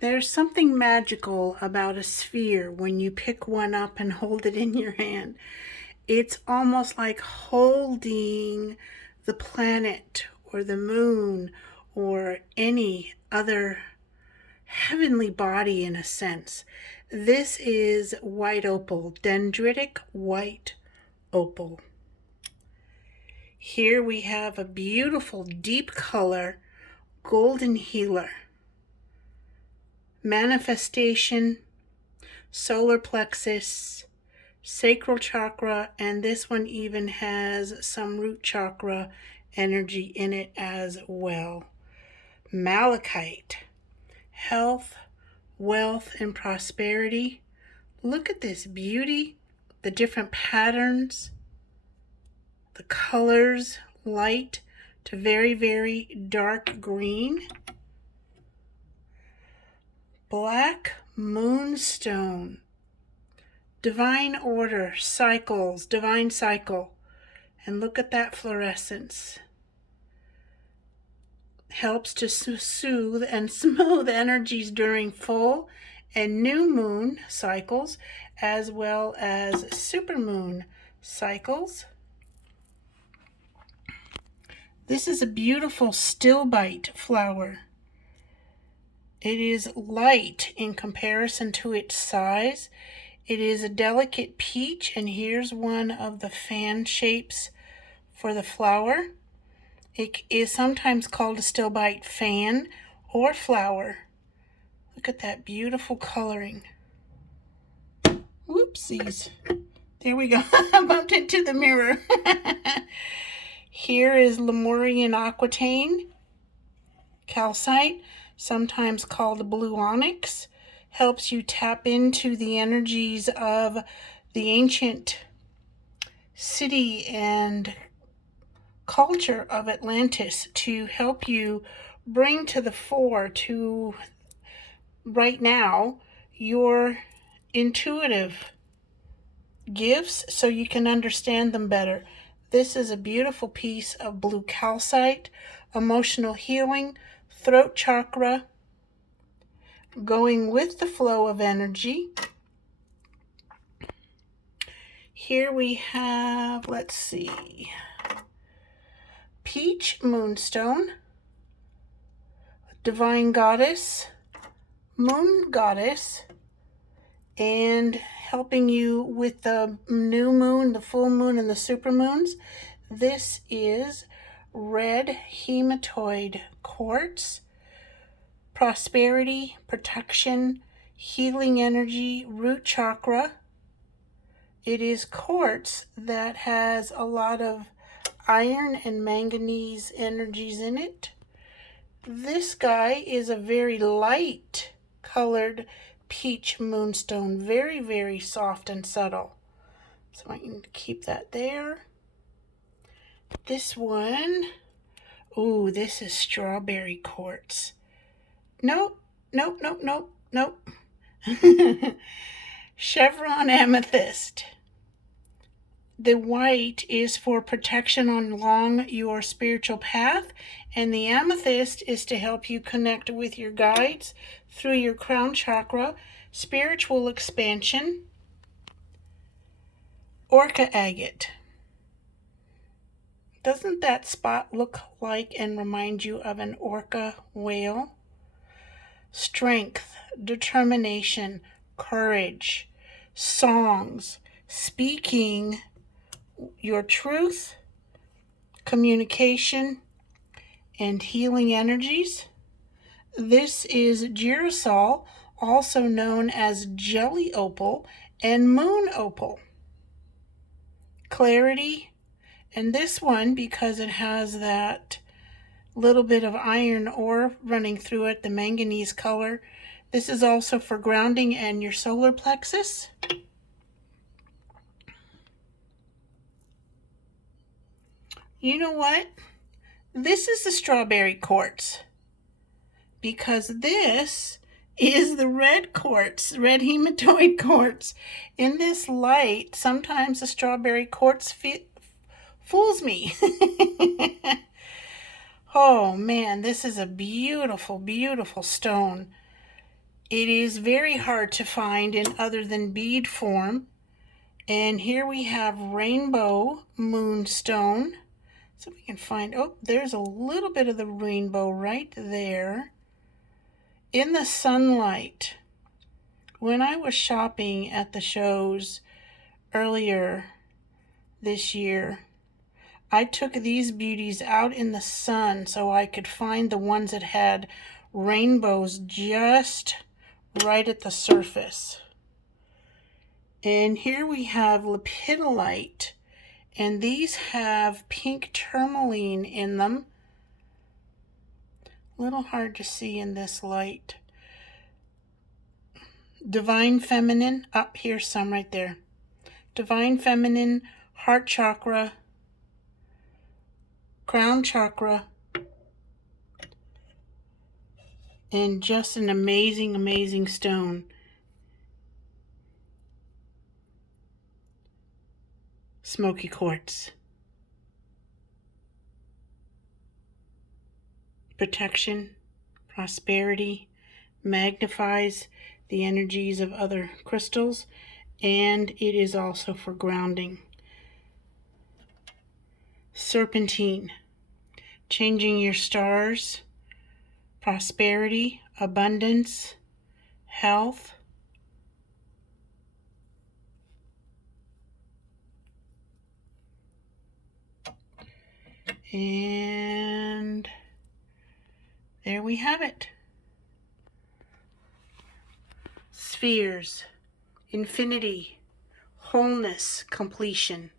There's something magical about a sphere when you pick one up and hold it in your hand. It's almost like holding the planet or the moon or any other heavenly body in a sense. This is white opal, dendritic white opal. Here we have a beautiful deep color golden healer. Manifestation, solar plexus, sacral chakra, and this one even has some root chakra energy in it as well. Malachite, health, wealth, and prosperity. Look at this beauty, the different patterns, the colors, light to very, very dark green. Black moonstone, divine order, cycles, divine cycle. And look at that fluorescence. Helps to soothe and smooth energies during full and new moon cycles, as well as supermoon cycles. This is a beautiful stilbite flower. It is light in comparison to its size. It is a delicate peach, and here's one of the fan shapes for the flower. It is sometimes called a stilbite fan or flower. Look at that beautiful coloring. Whoopsies. There we go. I bumped into the mirror. Here is Lemurian aquitaine, calcite, sometimes called blue onyx. Helps you tap into the energies of the ancient city and culture of Atlantis to help you bring to the fore to right now your intuitive gifts so you can understand them better. This is a beautiful piece of blue calcite, emotional healing, throat chakra, going with the flow of energy. Here we have, let's see, peach moonstone, divine goddess, moon goddess, and helping you with the new moon, the full moon, and the supermoons. This is red hematoid quartz, prosperity, protection, healing energy, root chakra. It is quartz that has a lot of iron and manganese energies in it. This guy is a very light colored peach moonstone, very, very soft and subtle. So I can keep that there. This one, ooh, this is strawberry quartz. Nope, nope, nope, nope, nope. Chevron amethyst. The white is for protection along your spiritual path, and the amethyst is to help you connect with your guides through your crown chakra, spiritual expansion. Orca agate. Doesn't that spot look like and remind you of an orca whale? Strength, determination, courage, songs, speaking your truth, communication, and healing energies. This is girasol, also known as jelly opal and moon opal. Clarity, and this one, because it has that little bit of iron ore running through it, the manganese color, this is also for grounding and your solar plexus. You know what? This is the strawberry quartz, because this is the red quartz, red hematoid quartz. In this light, sometimes the strawberry quartz fools me. Oh man, this is a beautiful, beautiful stone. It is very hard to find in other than bead form. And here we have rainbow moonstone. So we can find, oh, there's a little bit of the rainbow right there. In the sunlight, when I was shopping at the shows earlier this year, I took these beauties out in the sun so I could find the ones that had rainbows just right at the surface. And here we have lepidolite, and these have pink tourmaline in them. A little hard to see in this light. Divine Feminine, up here's some right there. Divine Feminine, Heart Chakra, Crown Chakra, and just an amazing, amazing stone. Smoky quartz. Protection, prosperity, magnifies the energies of other crystals, and it is also for grounding. Serpentine, changing your stars, prosperity, abundance, health. And there we have it. Spheres, infinity, wholeness, completion.